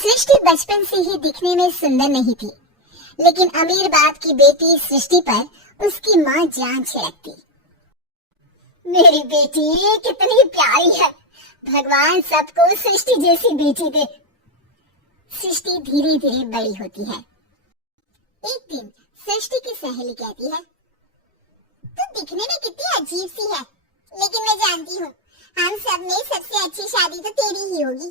सृष्टि बचपन से ही दिखने में सुंदर नहीं थी, लेकिन अमीर बाप की बेटी सृष्टि पर उसकी माँ जान छिड़कती। मेरी बेटी कितनी प्यारी है, भगवान सबको सृष्टि जैसी बेटी दे। सृष्टि धीरे धीरे बड़ी होती है। एक दिन सृष्टि की सहेली कहती है, तू दिखने में कितनी अजीब सी है, लेकिन मैं जानती हूँ हम सब में सबसे अच्छी शादी तो तेरी ही होगी।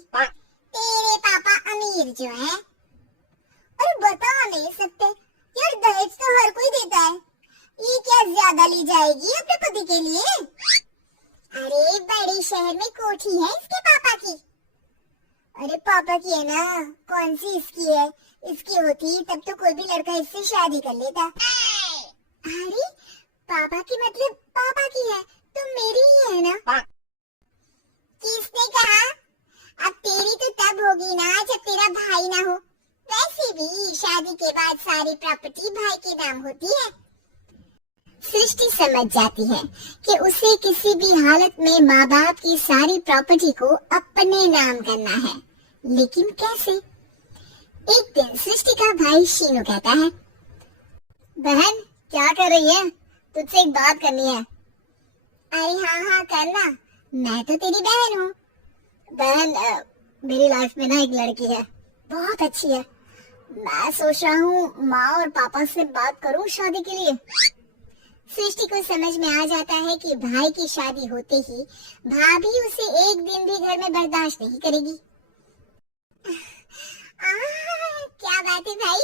तेरे पापा अमीर जो है। और बता नहीं सकते यार, दहेज तो हर कोई देता है, ये क्या ज्यादा ली जाएगी अपने पति के लिए? अरे बड़े शहर में कोठी है इसके पापा की। अरे पापा की है ना, कौन सी इसकी है? इसकी होती तब तो कोई भी लड़का इससे शादी कर लेता। अरे पापा की मतलब पापा की है तो मेरी ही है ना? किसने कहा? अब तेरी तो तब होगी ना जब तेरा भाई ना हो। वैसे भी शादी के बाद सारी प्रॉपर्टी भाई के नाम होती है। सृष्टि समझ जाती है कि उसे किसी भी हालत में माँ बाप की सारी प्रॉपर्टी को अपने नाम करना है, लेकिन कैसे? एक दिन सृष्टि का भाई शीनू कहता है, बहन क्या कर रही है? तुझसे एक बात करनी है। अरे हाँ करना, मैं तो तेरी बहन हूँ। बहन मेरी लाइफ में ना एक लड़की है, बहुत अच्छी है। मैं सोच रहा हूँ माँ और पापा से बात करूँ शादी के लिए। सृष्टि को समझ में आ जाता है कि भाई की शादी होते ही भाभी उसे एक दिन भी घर में बर्दाश्त नहीं करेगी। क्या बात है भाई,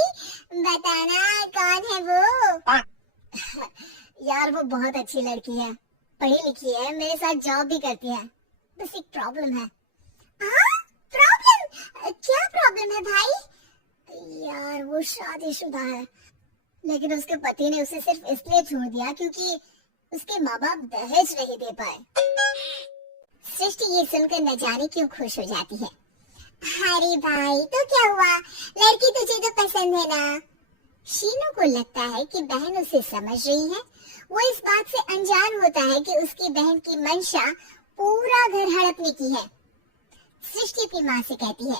बताना कौन है वो? यार वो बहुत अच्छी लड़की है, पढ़ी लिखी है, मेरे साथ जॉब भी करती है। बस एक प्रॉब्लम है। प्रॉब्लम? क्या प्रॉब्लम है भाई? यार वो शादीशुदा है, लेकिन उसके पति ने उसे सिर्फ इसलिए छोड़ दिया क्योंकि उसके माँ बाप दहेज नहीं दे पाए। सृष्टि ये सुनकर न जाने क्यों खुश हो जाती है। अरे भाई तो क्या हुआ, लड़की तुझे तो पसंद है ना? शीनू को लगता है कि बहन उसे समझ रही है। वो इस बात से अनजान होता है कि उसकी बहन की मंशा पूरा घर हड़पने की है। सृष्टि अपनी माँ से कहती है,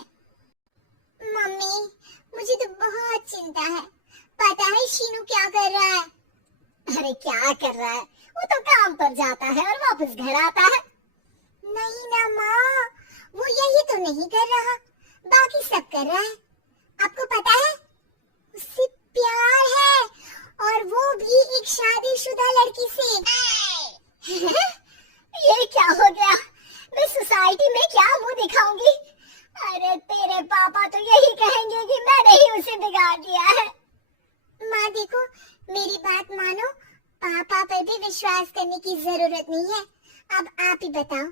मम्मी मुझे तो बहुत चिंता है, पता है शीनू क्या कर रहा है? अरे क्या कर रहा है, वो तो काम पर जाता है और वापस घर आता है। नहीं ना माँ, वो यही तो नहीं कर रहा, बाकी सब कर रहा है। आपको पता है उससे प्यार है, और वो भी एक शादीशुदा लड़की से। ये क्या हो गया, मैं सोसाइटी में क्या मुंह दिखाऊंगी? अरे तेरे पापा तो यही कहेंगे कि मैंने ही उसे बिगाड़ दिया है। माँ देखो मेरी बात मानो, पापा पर भी विश्वास करने की जरूरत नहीं है। अब आप ही बताओ,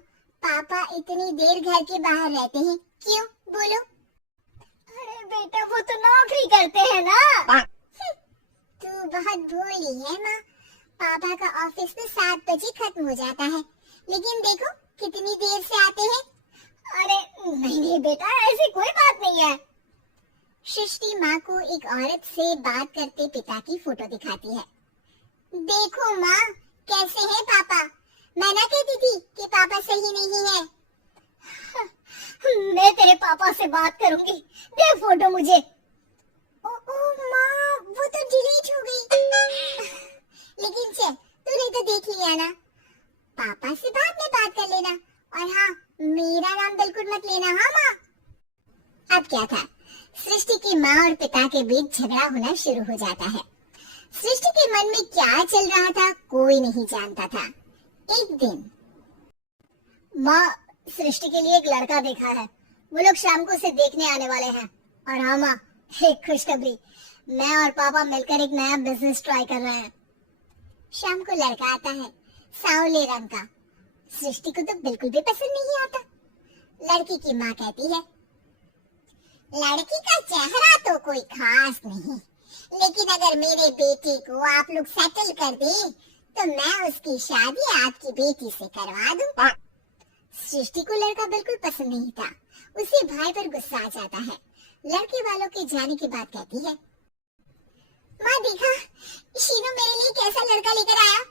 पापा इतनी देर घर के बाहर रहते हैं क्यों? बोलो। अरे बेटा वो तो नौकरी करते हैं ना। तू बहुत भोली है माँ, पापा का ऑफिस तो 7 बजे खत्म हो जाता है, लेकिन देखो कितनी देर से आते हैं। अरे नहीं बेटा ऐसी कोई बात नहीं है। सृष्टि माँ को एक औरत से बात करते पिता की फोटो दिखाती है। देखो माँ कैसे है पापा, मैं ना कहती थी कि पापा सही नहीं है। मैं तेरे पापा से बात करूंगी, दे फोटो मुझे। ओ माँ वो तो डिलीट हो गई। लेकिन चल तूने तो देख लिया ना, पापा से बाद में बात कर लेना, और हाँ मेरा नाम बिल्कुल मत लेना। हाँ माँ। अब क्या था, सृष्टि की माँ और पिता के बीच झगड़ा होना शुरू हो जाता है। सृष्टि के मन में क्या चल रहा था कोई नहीं जानता था। एक दिन माँ सृष्टि के लिए एक लड़का देखा है, वो लोग शाम को उसे देखने आने वाले हैं। और हाँ माँ एक खुशखबरी, मैं और पापा मिलकर एक नया बिजनेस ट्राई कर रहे हैं। शाम को लड़का आता है, सांवले रंग का। सृष्टि को तो बिल्कुल भी पसंद नहीं आता। लड़की की माँ कहती है, लड़की का चेहरा तो कोई खास नहीं, लेकिन अगर मेरे बेटे को आप लोग सेटल कर दे तो मैं उसकी शादी आपकी बेटी से करवा दूं। सृष्टि को लड़का बिल्कुल पसंद नहीं था, उसे भाई पर गुस्सा आ जाता है। लड़के वालों के जाने के बाद कहती है, माँ देखा शीनू मेरे लिए कैसा लड़का लेकर आया,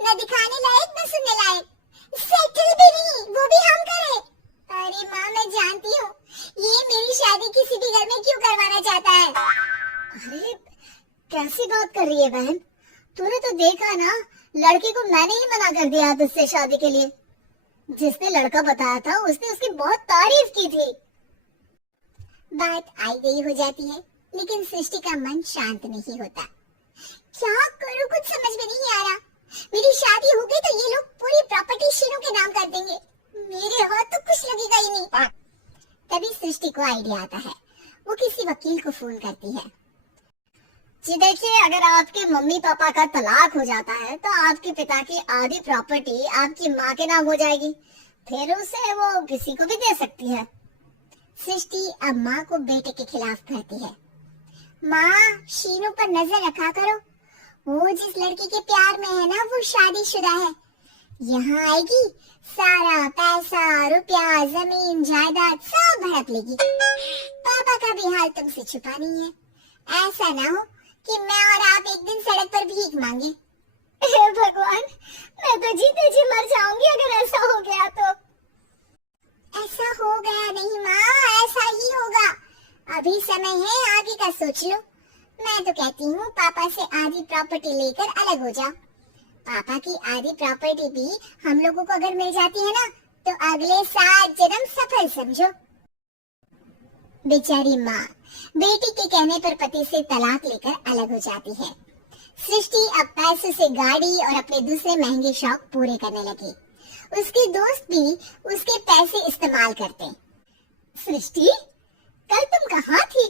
न दिखाने लायक न सुनने लायक, सेटल भी नहीं, वो भी हम करे। अरे माँ मैं जानती हूँ ये मेरी शादी एक ही सिटी घर में क्यों करवाना चाहता है? अरे कैसी बात कर रही है बहन, तूने तो देखा ना, लड़की को मैंने ही मना कर दिया तुझसे शादी के लिए। जिसने लड़का बताया था उसने उसकी बहुत तारीफ की थी। बात आई गई हो जाती है, लेकिन सृष्टि का मन शांत नहीं होता। क्या करूं, कुछ समझ में नहीं आ रहा। मेरी शादी हो गई तो ये लोग पूरी प्रॉपर्टी शीनू के नाम कर देंगे, मेरे हाथ तो कुछ लगेगा ही नहीं। तभी सृष्टि को आइडिया आता है। वो किसी वकील को फोन करती है। जी देखिए, अगर आपके मम्मी पापा का तलाक हो जाता है तो आपके पिता की आधी प्रॉपर्टी आपकी माँ के नाम हो जाएगी, फिर उसे वो किसी को भी दे सकती है। सृष्टि अब माँ को बेटे के खिलाफ कहती है। माँ, शीनू पर नजर रखा करो, वो जिस लड़की के प्यार में है ना वो शादीशुदा है। यहाँ आएगी, सारा पैसा रुपया जमीन जायदाद सब हड़प लेगी। पापा का भी हाल तुमसे छुपा नहीं है। ऐसा ना हो कि मैं और आप एक दिन सड़क पर भीख मांगे। हे भगवान, मैं तो जीते जी मर जाऊंगी अगर ऐसा हो गया तो। ऐसा हो गया नहीं माँ, ऐसा ही होगा। अभी समय है, आगे का सोच लो। मैं तो कहती हूँ पापा से आधी प्रॉपर्टी लेकर अलग हो जाओ। पापा की आधी प्रॉपर्टी भी हम लोगों को अगर मिल जाती है ना तो अगले 7 जन्म सफल समझो। बेचारी माँ बेटी के कहने पर पति से तलाक लेकर अलग हो जाती है। सृष्टि अब पैसे से गाड़ी और अपने दूसरे महंगे शौक पूरे करने लगी। उसके दोस्त भी उसके पैसे इस्तेमाल करते। सृष्टि, कल तुम कहाँ थी?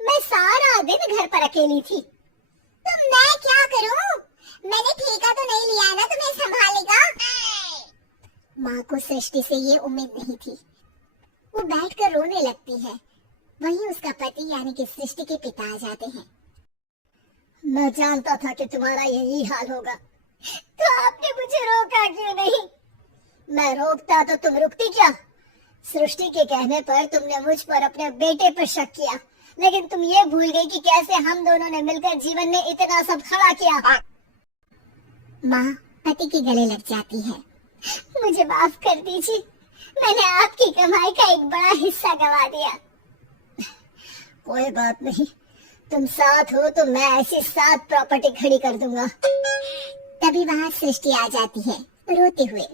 मैं सारा दिन घर पर अकेली थी। तो मैं क्या करूं? मैंने ठेका तो नहीं लिया ना तुम्हें संभालने का। माँ को सृष्टि से ये उम्मीद नहीं थी। वो बैठकर रोने लगती है। वहीं उसका पति यानी कि सृष्टि के पिता आ जाते हैं। मैं जानता था कि तुम्हारा यही हाल होगा, तो आपने मुझे रोका क्यों नहीं? मैं रोकता तो तुम रुकती क्या? सृष्टि के कहने पर तुमने मुझ पर अपने बेटे पर शक किया, लेकिन तुम ये भूल गई कि कैसे हम दोनों ने मिलकर जीवन में इतना सब खड़ा किया। माँ पति के गले लग जाती है। मुझे माफ कर दीजिए, मैंने आपकी कमाई का एक बड़ा हिस्सा गवा दिया। कोई बात नहीं, तुम साथ हो तो मैं ऐसी 7 प्रॉपर्टी खड़ी कर दूंगा। तभी वहाँ सृष्टि आ जाती है रोते हुए।